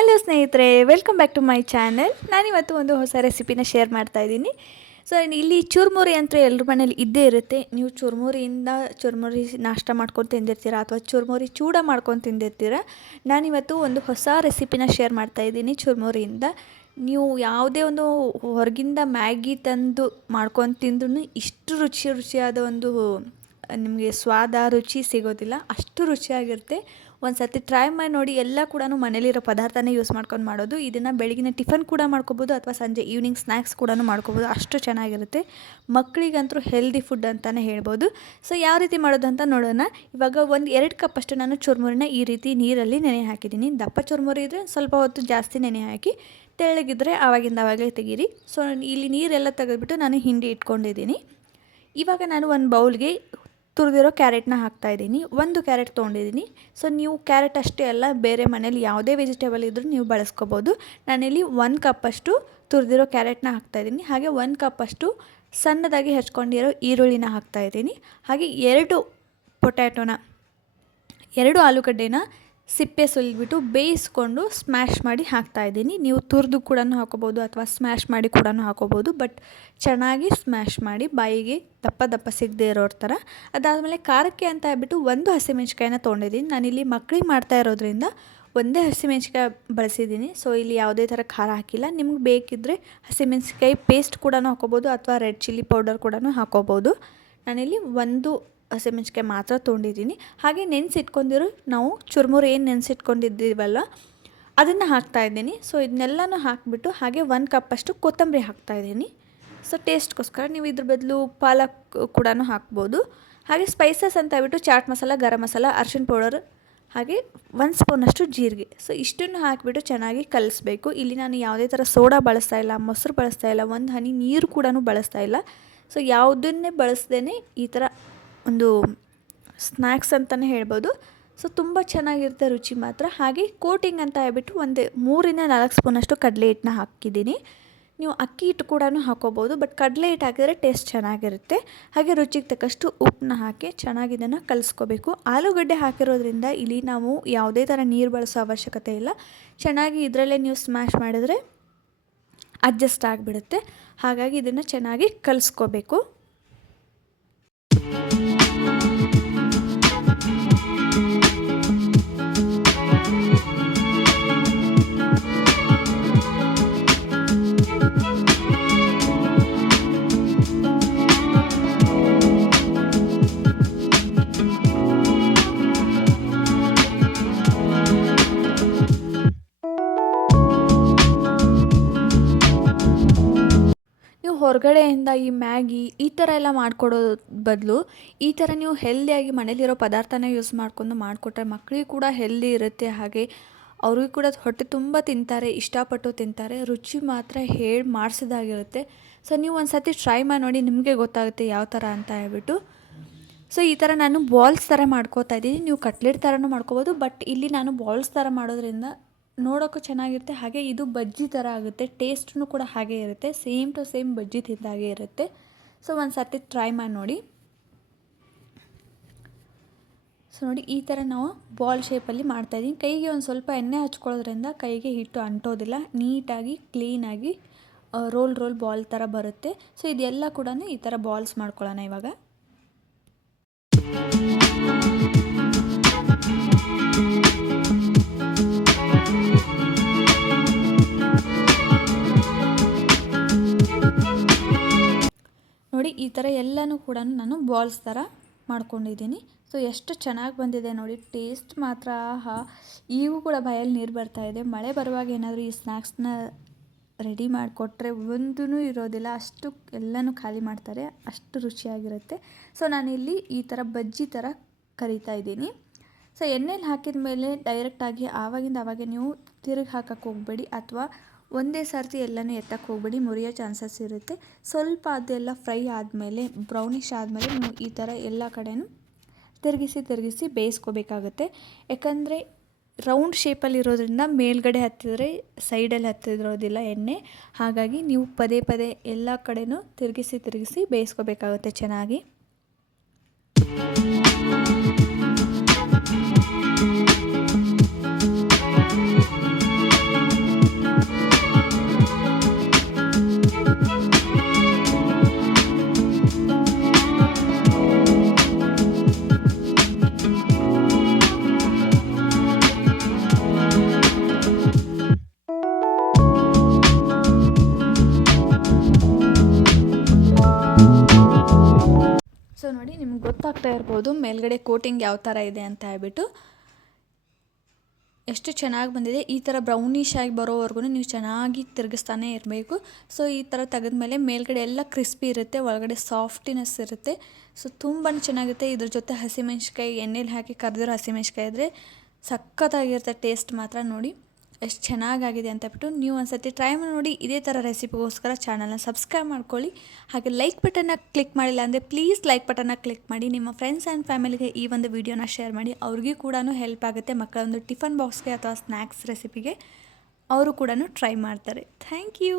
Hello ಸ್ನೇಹಿತರೆ welcome back to my channel ನಾನಿವತ್ತು ಒಂದು ಹೊಸ ರೆಸಿಪಿನ ಶೇರ್ ಮಾಡ್ತಾ ಇದ್ದೀನಿ. ಸೊ ಇಲ್ಲಿ ಚುರ್ಮುರಿ ಅಂತ ಎಲ್ಲರ ಮನೇಲಿ ಇದ್ದೇ ಇರುತ್ತೆ. ನೀವು ಚುರ್ಮುರಿಯಿಂದ ಚುರ್ಮುರಿ ನಾಷ್ಟ ಮಾಡ್ಕೊಂಡು ತಿಂದಿರ್ತೀರ ಅಥವಾ ಚುರ್ಮುರಿ ಚೂಡ ಮಾಡ್ಕೊಂಡು ತಿಂದಿರ್ತೀರ? ನಾನಿವತ್ತು ಒಂದು ಹೊಸ ರೆಸಿಪಿನ ಶೇರ್ ಮಾಡ್ತಾ ಇದ್ದೀನಿ ಚುರ್ಮುರಿಯಿಂದ. ನೀವು ಯಾವುದೇ ಒಂದು ಹೊರಗಿಂದ ಮ್ಯಾಗಿ ತಂದು ಮಾಡ್ಕೊಂಡು ತಿಂದ್ರೂ ಇಷ್ಟು ರುಚಿ ರುಚಿಯಾದ ಒಂದು, ನಿಮಗೆ ಸ್ವಾದ ರುಚಿ ಸಿಗೋದಿಲ್ಲ. ಅಷ್ಟು ರುಚಿಯಾಗಿರುತ್ತೆ. ಒಂದು ಸರ್ತಿ ಟ್ರೈ ಮಾಡಿ ನೋಡಿ ಎಲ್ಲ ಕೂಡ ಮನೇಲಿರೋ ಪದಾರ್ಥನೇ ಯೂಸ್ ಮಾಡ್ಕೊಂಡು ಮಾಡೋದು. ಇದನ್ನು ಬೆಳಗಿನ ಟಿಫನ್ ಕೂಡ ಮಾಡ್ಕೋಬೋದು ಅಥವಾ ಸಂಜೆ ಈವ್ನಿಂಗ್ ಸ್ನ್ಯಾಕ್ಸ್ ಕೂಡ ಮಾಡ್ಕೋಬೋದು. ಅಷ್ಟು ಚೆನ್ನಾಗಿರುತ್ತೆ. ಮಕ್ಕಳಿಗಂತೂ ಹೆಲ್ದಿ ಫುಡ್ ಅಂತಲೇ ಹೇಳ್ಬೋದು. ಸೊ ಯಾವ ರೀತಿ ಮಾಡೋದು ಅಂತ ನೋಡೋಣ. ಇವಾಗ ಒಂದು ಎರಡು ಕಪ್ಪಷ್ಟು ನಾನು ಚುರ್ಮುರಿನ ಈ ರೀತಿ ನೀರಲ್ಲಿ ನೆನೆ ಹಾಕಿದ್ದೀನಿ. ದಪ್ಪ ಚುರ್ಮುರಿ ಇದ್ದರೆ ಸ್ವಲ್ಪ ಹೊತ್ತು ಜಾಸ್ತಿ ನೆನೆ ಹಾಕಿ, ತೆಳ್ಳಗಿದ್ರೆ ಆವಾಗಿಂದ ಆವಾಗಲೇ ತೆಗೀರಿ. ಸೊ ಇಲ್ಲಿ ನೀರೆಲ್ಲ ತೆಗೆದುಬಿಟ್ಟು ನಾನು ಹಿಂಡಿ ಇಟ್ಕೊಂಡಿದ್ದೀನಿ. ಇವಾಗ ನಾನು ಒಂದು ಬೌಲ್ಗೆ ತುರಿದಿರೋ ಕ್ಯಾರೆಟ್ನ ಹಾಕ್ತಾಯಿದ್ದೀನಿ ಒಂದು ಕ್ಯಾರೆಟ್ ತೊಗೊಂಡಿದ್ದೀನಿ. ಸೊ, ನೀವು ಕ್ಯಾರೆಟ್ ಅಷ್ಟೇ ಅಲ್ಲ, ಬೇರೆ ಮನೇಲಿ ಯಾವುದೇ ವೆಜಿಟೇಬಲ್ ಇದ್ದರೂ ನೀವು ಬಳಸ್ಕೋಬೋದು. ನಾನಿಲ್ಲಿ ಒಂದು ಕಪ್ಪಷ್ಟು ತುರಿದಿರೋ ಕ್ಯಾರೆಟ್ನ ಹಾಕ್ತಾಯಿದ್ದೀನಿ ಹಾಗೆ ಒಂದು ಕಪ್ಪಷ್ಟು ಸಣ್ಣದಾಗಿ ಹೆಚ್ಕೊಂಡಿರೋ ಈರುಳ್ಳಿನ ಹಾಕ್ತಾಯಿದ್ದೀನಿ ಹಾಗೆ ಎರಡು ಪೊಟ್ಯಾಟೋನ, ಎರಡು ಆಲೂಗಡ್ಡೆನ ಸಿಪ್ಪೆ ಸುಲಿದ್ಬಿಟ್ಟು ಬೇಯಿಸ್ಕೊಂಡು ಸ್ಮ್ಯಾಶ್ ಮಾಡಿ ಹಾಕ್ತಾಯಿದ್ದೀನಿ ನೀವು ತುರಿದು ಕೂಡ ಹಾಕೋಬೋದು ಅಥವಾ ಸ್ಮ್ಯಾಶ್ ಮಾಡಿ ಕೂಡ ಹಾಕೋಬೋದು ಬಟ್ ಚೆನ್ನಾಗಿ ಸ್ಮ್ಯಾಶ್ ಮಾಡಿ ಬಾಯಿಗೆ ದಪ್ಪ ದಪ್ಪ ಸಿಗದೆ ಇರೋರ ಥರ. ಅದಾದಮೇಲೆ ಖಾರಕ್ಕೆ ಅಂತ ಹೇಳ್ಬಿಟ್ಟು ಒಂದು ಹಸಿಮೆಣ್ಸಿಕಾಯಿನ ತೊಗೊಂಡಿದ್ದೀನಿ. ನಾನಿಲ್ಲಿ ಮಕ್ಕಳಿಗೆ ಮಾಡ್ತಾ ಇರೋದ್ರಿಂದ ಒಂದೇ ಹಸಿಮೆಣ್ಸಿಕಾಯಿ ಬಳಸಿದ್ದೀನಿ. ಸೊ ಇಲ್ಲಿ ಯಾವುದೇ ಥರ ಖಾರ ಹಾಕಿಲ್ಲ. ನಿಮ್ಗೆ ಬೇಕಿದ್ದರೆ ಹಸಿಮೆಣ್ಸಿಕಾಯಿ ಪೇಸ್ಟ್ ಕೂಡ ಹಾಕೋಬೋದು ಅಥವಾ ರೆಡ್ ಚಿಲ್ಲಿ ಪೌಡರ್ ಕೂಡ ಹಾಕೋಬೋದು. ನಾನಿಲ್ಲಿ ಒಂದು ಹಸಿಮೆಣ್ಸಿಕಾಯಿ ಮಾತ್ರ ತೊಗೊಂಡಿದ್ದೀನಿ. ಹಾಗೆ ನೆನೆಸಿಟ್ಕೊಂಡಿರೋ ನಾವು, ಚುರುಮುರು ಏನು ನೆನೆಸಿಟ್ಕೊಂಡಿದ್ದೀವಲ್ಲ, ಅದನ್ನು ಹಾಕ್ತಾಯಿದ್ದೀನಿ ಸೊ ಇದನ್ನೆಲ್ಲನೂ ಹಾಕಿಬಿಟ್ಟು ಹಾಗೆ ಒಂದು ಕಪ್ಪಷ್ಟು ಕೊತ್ತಂಬರಿ ಹಾಕ್ತಾ ಇದ್ದೀನಿ. ಸೊ ಟೇಸ್ಟ್ಗೋಸ್ಕರ ನೀವು ಇದ್ರ ಬದಲು ಪಾಲಕ್ ಕೂಡ ಹಾಕ್ಬೋದು. ಹಾಗೆ ಸ್ಪೈಸಸ್ ಅಂತ ಹೇಳ್ಬಿಟ್ಟು ಚಾಟ್ ಮಸಾಲ, ಗರಂ ಮಸಾಲ ಅರ್ಶಿನ ಪೌಡರ್, ಹಾಗೆ ಒಂದು ಸ್ಪೂನಷ್ಟು ಜೀರಿಗೆ. ಸೊ ಇಷ್ಟನ್ನು ಹಾಕಿಬಿಟ್ಟು ಚೆನ್ನಾಗಿ ಕಲಿಸ್ಬೇಕು. ಇಲ್ಲಿ ನಾನು ಯಾವುದೇ ಥರ ಸೋಡಾ ಬಳಸ್ತಾ ಇಲ್ಲ, ಮೊಸರು ಬಳಸ್ತಾ ಇಲ್ಲ, ಒಂದು ಹನಿ ನೀರು ಕೂಡ ಬಳಸ್ತಾ ಇಲ್ಲ. ಸೊ ಯಾವುದನ್ನೇ ಬಳಸ್ದೇ ಈ ಥರ ಒಂದು ಸ್ನ್ಯಾಕ್ಸ್ ಅಂತಲೇ ಹೇಳ್ಬೋದು. ಸೊ, ತುಂಬ ಚೆನ್ನಾಗಿರುತ್ತೆ ರುಚಿ ಮಾತ್ರ. ಹಾಗೆ ಕೋಟಿಂಗ್ ಅಂತ ಹೇಳ್ಬಿಟ್ಟು ಒಂದು ಮೂರಿಂದ ನಾಲ್ಕು ಸ್ಪೂನಷ್ಟು ಕಡಲೆ ಹಿಟ್ಟನ್ನ ಹಾಕಿದ್ದೀನಿ. ನೀವು ಅಕ್ಕಿ ಹಿಟ್ಟು ಕೂಡ ಹಾಕೋಬೋದು, ಬಟ್ ಕಡಲೆ ಹಿಟ್ಟು ಹಾಕಿದರೆ ಟೇಸ್ಟ್ ಚೆನ್ನಾಗಿರುತ್ತೆ. ಹಾಗೆ ರುಚಿಗೆ ತಕ್ಕಷ್ಟು ಉಪ್ಪನ್ನ ಹಾಕಿ ಚೆನ್ನಾಗಿ ಇದನ್ನು ಕಲಿಸ್ಕೋಬೇಕು. ಆಲೂಗಡ್ಡೆ ಹಾಕಿರೋದ್ರಿಂದ ಇಲ್ಲಿ ನಾವು ಯಾವುದೇ ಥರ ನೀರು ಬಳಸೋ ಅವಶ್ಯಕತೆ ಇಲ್ಲ. ಚೆನ್ನಾಗಿ ಇದರಲ್ಲೇ ನೀವು ಸ್ಮ್ಯಾಶ್ ಮಾಡಿದರೆ ಅಡ್ಜಸ್ಟ್ ಆಗಿಬಿಡುತ್ತೆ. ಹಾಗಾಗಿ ಇದನ್ನು ಚೆನ್ನಾಗಿ ಕಲಿಸ್ಕೋಬೇಕು. ಹೊರಗಡೆಯಿಂದ ಈ ಮ್ಯಾಗಿ ಈ ಥರ ಎಲ್ಲ ಮಾಡಿಕೊಡೋ ಬದಲು ಈ ಥರ ನೀವು ಹೆಲ್ದಿಯಾಗಿ ಮನೇಲಿರೋ ಪದಾರ್ಥನ ಯೂಸ್ ಮಾಡ್ಕೊಂಡು ಮಾಡಿಕೊಟ್ರೆ ಮಕ್ಕಳಿಗೆ ಕೂಡ ಹೆಲ್ದಿ ಇರುತ್ತೆ. ಹಾಗೆ ಅವ್ರಿಗೂ ಕೂಡ ಹೊಟ್ಟೆ ತುಂಬ ತಿಂತಾರೆ, ಇಷ್ಟಪಟ್ಟು ತಿಂತಾರೆ, ರುಚಿ ಮಾತ್ರ ಹೇಳಿ ಮಾಡಿಸಿದಾಗಿರುತ್ತೆ. ಸೊ ನೀವು ಒಂದು ಸರ್ತಿ ಟ್ರೈ ಮಾಡಿ ನೋಡಿ ನಿಮಗೆ ಗೊತ್ತಾಗುತ್ತೆ ಯಾವ ಥರ ಅಂತ ಹೇಳ್ಬಿಟ್ಟು. ಸೊ ಈ ಥರ ನಾನು ಬಾಲ್ಸ್ ಥರ ಮಾಡ್ಕೋತಾ ಇದ್ದೀನಿ. ನೀವು ಕಟ್ಲೆಟ್ ಥರನೂ ಮಾಡ್ಕೋಬೋದು ಬಟ್ ಇಲ್ಲಿ ನಾನು ಬಾಲ್ಸ್ ಥರ ಮಾಡೋದ್ರಿಂದ ನೋಡೋಕ್ಕೂ ಚೆನ್ನಾಗಿರುತ್ತೆ. ಹಾಗೆ ಇದು ಬಜ್ಜಿ ಥರ ಆಗುತ್ತೆ. ಟೇಸ್ಟೂ ಕೂಡ ಹಾಗೆ ಇರುತ್ತೆ. ಸೇಮ್ ಟು ಸೇಮ್ ಬಜ್ಜಿ ತಿಂದಾಗೆ ಇರುತ್ತೆ. ಸೊ ಒಂದು ಸರ್ತಿ ಟ್ರೈ ಮಾಡಿ ನೋಡಿ. ಸೊ ನೋಡಿ ಈ ಥರ ನಾವು ಬಾಲ್ ಶೇಪಲ್ಲಿ ಮಾಡ್ತಾಯಿದ್ದೀನಿ ಕೈಗೆ ಒಂದು ಸ್ವಲ್ಪ ಎಣ್ಣೆ ಹಚ್ಕೊಳ್ಳೋದ್ರಿಂದ ಕೈಗೆ ಹಿಟ್ಟು ಅಂಟೋದಿಲ್ಲ. ನೀಟಾಗಿ ಕ್ಲೀನಾಗಿ ರೋಲ್ ರೋಲ್ ಬಾಲ್ ಥರ ಬರುತ್ತೆ. ಸೊ ಇದೆಲ್ಲ ಕೂಡ ಈ ಥರ ಬಾಲ್ಸ್ ಮಾಡ್ಕೊಳ್ಳೋಣ ಇವಾಗ. ನೋಡಿ ಈ ಥರ ಎಲ್ಲನೂ ಕೂಡ ನಾನು ಬಾಲ್ಸ್ ಥರ ಮಾಡ್ಕೊಂಡಿದ್ದೀನಿ. ಸೊ ಎಷ್ಟು ಚೆನ್ನಾಗಿ ಬಂದಿದೆ ನೋಡಿ ಟೇಸ್ಟ್ ಮಾತ್ರ, ಆಹಾ. ಈಗೂ ಕೂಡ ಬಾಯಲ್ಲಿ ನೀರು ಬರ್ತಾ ಇದೆ. ಮಳೆ ಬರುವಾಗ ಏನಾದರೂ ಈ ಸ್ನ್ಯಾಕ್ಸ್ನ ರೆಡಿ ಮಾಡಿಕೊಟ್ರೆ ಒಂದೂ ಇರೋದಿಲ್ಲ. ಅಷ್ಟು ಎಲ್ಲನೂ ಖಾಲಿ ಮಾಡ್ತಾರೆ. ಅಷ್ಟು ರುಚಿಯಾಗಿರುತ್ತೆ. ಸೊ ನಾನಿಲ್ಲಿ ಈ ಥರ ಬಜ್ಜಿ ಥರ ಕರಿತಾ ಇದ್ದೀನಿ. ಸೊ ಎಣ್ಣೆಲಿ ಹಾಕಿದ ಮೇಲೆ ಡೈರೆಕ್ಟಾಗಿ ಆವಾಗಿಂದ ಆವಾಗೆ ನೀವು ತಿರುಗಿ ಹಾಕಕ್ಕೆ ಹೋಗಬೇಡಿ. ಅಥವಾ ಒಂದೇ ಸರ್ತಿ ಎಲ್ಲನೂ ಎತ್ತಕ್ಕೆ ಹೋಗಬೇಡಿ, ಮುರಿಯೋ ಚಾನ್ಸಸ್ ಇರುತ್ತೆ. ಸ್ವಲ್ಪ ಅದೆಲ್ಲ ಫ್ರೈ ಆದಮೇಲೆ, ಬ್ರೌನಿಶ್ ಆದಮೇಲೆ ನೀವು ಈ ಥರ ಎಲ್ಲ ಕಡೆಯೂ ತಿರುಗಿಸಿ ತಿರುಗಿಸಿ ಬೇಯಿಸ್ಕೋಬೇಕಾಗತ್ತೆ. ಯಾಕಂದರೆ ರೌಂಡ್ ಶೇಪಲ್ಲಿರೋದ್ರಿಂದ ಮೇಲ್ಗಡೆ ಹತ್ತಿದ್ರೆ ಸೈಡಲ್ಲಿ ಹತ್ತಿರೋದಿಲ್ಲ ಎಣ್ಣೆ. ಹಾಗಾಗಿ ನೀವು ಪದೇ ಪದೇ ಎಲ್ಲ ಕಡೆಯೂ ತಿರುಗಿಸಿ ತಿರುಗಿಸಿ ಬೇಯಿಸ್ಕೋಬೇಕಾಗುತ್ತೆ ಚೆನ್ನಾಗಿ. ಆಗ್ತಾ ಇರ್ಬೋದು ಮೇಲ್ಗಡೆ ಕೋಟಿಂಗ್ ಯಾವ ಥರ ಇದೆ ಅಂತ ಹೇಳ್ಬಿಟ್ಟು. ಎಷ್ಟು ಚೆನ್ನಾಗಿ ಬಂದಿದೆ. ಈ ಥರ ಬ್ರೌನಿಶ್ ಆಗಿ ಬರೋವರೆಗೂ ನೀವು ಚೆನ್ನಾಗಿ ತಿರುಗಿಸ್ತಾನೆ ಇರಬೇಕು. ಸೊ ಈ ಥರ ತೆಗೆದ್ಮೇಲೆ ಮೇಲ್ಗಡೆ ಎಲ್ಲ ಕ್ರಿಸ್ಪಿ ಇರುತ್ತೆ, ಒಳಗಡೆ ಸಾಫ್ಟಿನೆಸ್ ಇರುತ್ತೆ. ಸೊ ತುಂಬಾ ಚೆನ್ನಾಗಿರುತ್ತೆ. ಇದ್ರ ಜೊತೆ ಹಸಿಮೆಣ್ಸಿಕಾಯಿ ಎಣ್ಣೆಲಿ ಹಾಕಿ ಕರೆದಿರೋ ಹಸಿಮೆಣ್ಸಿಕಾಯಿ ಇದ್ದರೆ ಸಖತ್ತಾಗಿರುತ್ತೆ ಟೇಸ್ಟ್ ಮಾತ್ರ ನೋಡಿ. ಎಷ್ಟು ಚೆನ್ನಾಗಾಗಿದೆ ಅಂತ ಬಿಟ್ಟು ನೀವು ಒಂದ್ಸತಿ ಟ್ರೈ ಮಾಡಿ ನೋಡಿ. ಇದೇ ಥರ ರೆಸಿಪಿಗೋಸ್ಕರ ಚಾನಲ್ನ ಸಬ್ಸ್ಕ್ರೈಬ್ ಮಾಡ್ಕೊಳ್ಳಿ. ಹಾಗೆ ಲೈಕ್ ಬಟನ್ನ ಕ್ಲಿಕ್ ಮಾಡಿಲ್ಲ ಅಂದರೆ ಪ್ಲೀಸ್ ಲೈಕ್ ಬಟನ್ನ ಕ್ಲಿಕ್ ಮಾಡಿ. ನಿಮ್ಮ ಫ್ರೆಂಡ್ಸ್ ಆ್ಯಂಡ್ ಫ್ಯಾಮಿಲಿಗೆ ಈ ಒಂದು ವಿಡಿಯೋನ ಶೇರ್ ಮಾಡಿ. ಅವ್ರಿಗೂ ಕೂಡ ಹೆಲ್ಪ್ ಆಗುತ್ತೆ ಮಕ್ಕಳ ಒಂದು ಟಿಫನ್ ಬಾಕ್ಸ್ಗೆ ಅಥವಾ ಸ್ನ್ಯಾಕ್ಸ್ ರೆಸಿಪಿಗೆ ಅವರು ಕೂಡ ಟ್ರೈ ಮಾಡ್ತಾರೆ. Thank you